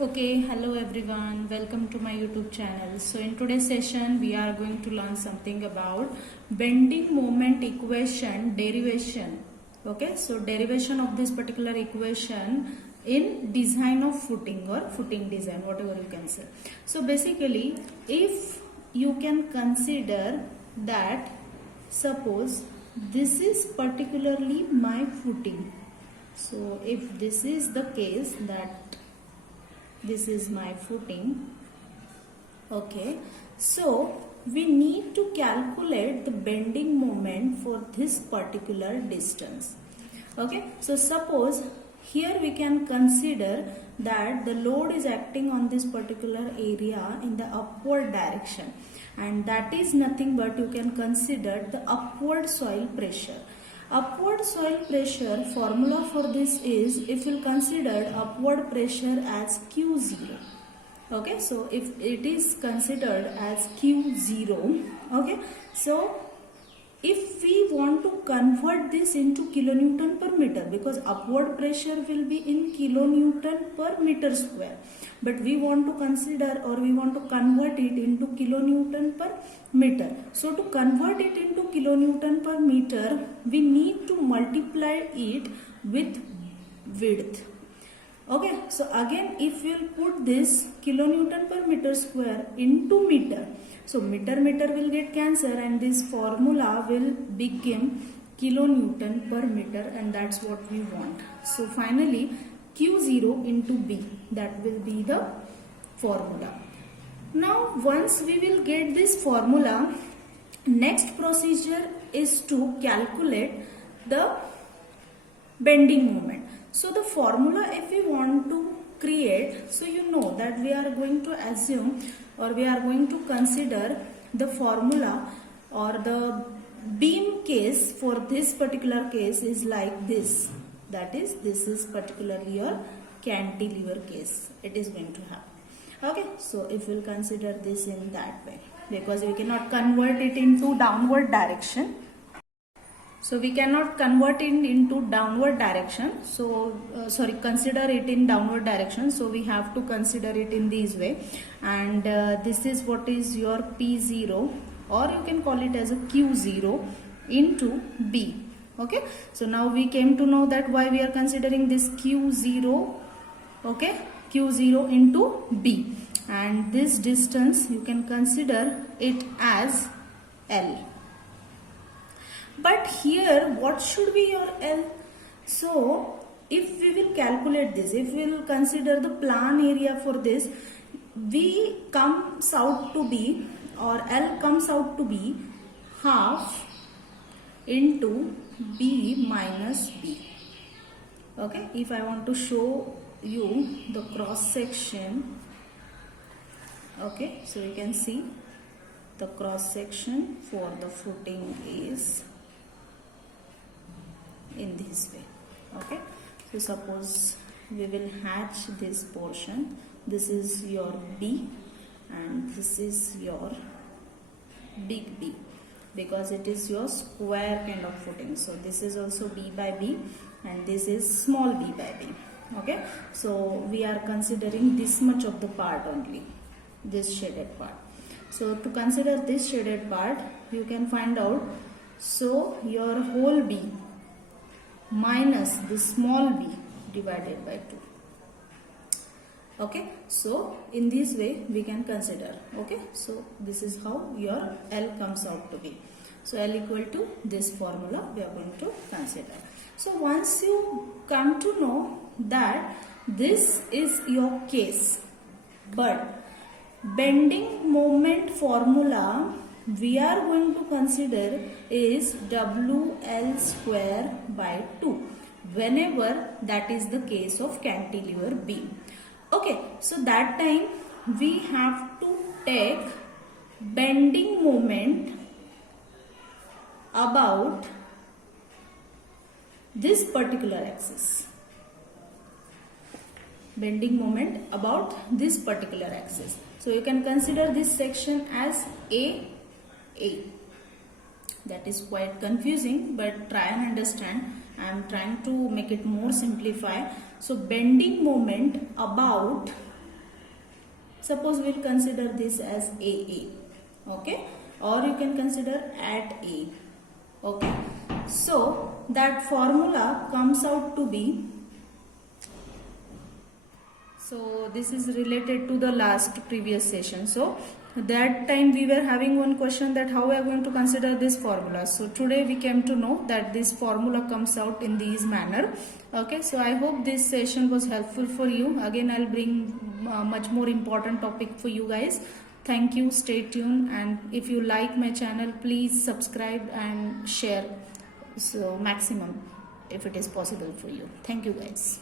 Okay, hello everyone. Welcome to my YouTube channel. So in today's session, we are going to learn something about bending moment equation derivation. Okay, so derivation of this particular equation in design of footing or footing design, whatever you can say. So basically, if you can consider that suppose this is particularly my footing. So if this is the case that this is my footing, okay, so we need to calculate the bending moment for this particular distance. Okay, so suppose here we can consider that the load is acting on this particular area in the upward direction, and that is nothing but you can consider the upward soil pressure. Upward soil pressure formula for this is, if you consider upward pressure as Q0. Okay, so if it is considered as Q0, okay, so if we want to convert this into kilonewton per meter, because upward pressure will be in kilonewton per meter square, but we want to consider or we want to convert it into kilonewton per meter. So to convert it into kilonewton per meter, we need to multiply it with width. Okay, so again if we will put this kilonewton per meter square into meter, so meter will get cancelled and this formula will become kilonewton per meter, and that's what we want. So finally Q0 into B, that will be the formula. Now once we will get this formula, next procedure is to calculate the bending moment. So the formula, if we want to create, so you know that we are going to assume or we are going to consider the formula or the beam case for this particular case is like this. That is, this is particularly your cantilever case. It is going to happen. Okay, so if we'll consider this in that way, because we cannot convert it into downward direction. So we cannot convert it into downward direction. So consider it in downward direction. So we have to consider it in this way. And this is what is your P0, or you can call it as a Q0 into B. Okay. So now we came to know that why we are considering this Q0. Okay. Q0 into B. And this distance you can consider it as L. But here what should be your L? So if we will calculate this, if we will consider the plan area for this, V comes out to be, or L comes out to be half into B minus B. Okay, if I want to show you the cross section, okay, so you can see the cross section for the footing is in this way. Okay, so suppose we will hatch this portion. This is your B and this is your big B, because it is your square kind of footing. So this is also B by B and this is small b by B. Okay, so we are considering this much of the part only, this shaded part. So to consider this shaded part, you can find out, so your whole B minus the small b divided by 2. Okay, so in this way we can consider. Okay, so this is how your L comes out to be. So L equal to this formula we are going to consider. So once you come to know that this is your case, but bending moment formula we are going to consider is WL square by 2 whenever that is the case of cantilever beam. Okay, so that time we have to take bending moment about this particular axis. Bending moment about this particular axis. So you can consider this section as A. That is quite confusing, but try and understand. I am trying to make it more simplify. So bending moment about Suppose we'll consider this as AA, okay, or you can consider at A, okay. So that formula comes out to be, so this is related to the last previous session. So that time we were having one question that how we are going to consider this formula. So today we came to know that this formula comes out in this manner, okay. So I hope this session was helpful for you. Again, I'll bring much more important topic for you guys. Thank you, stay tuned, and if you like my channel, please subscribe and share, so maximum if it is possible for you. Thank you guys.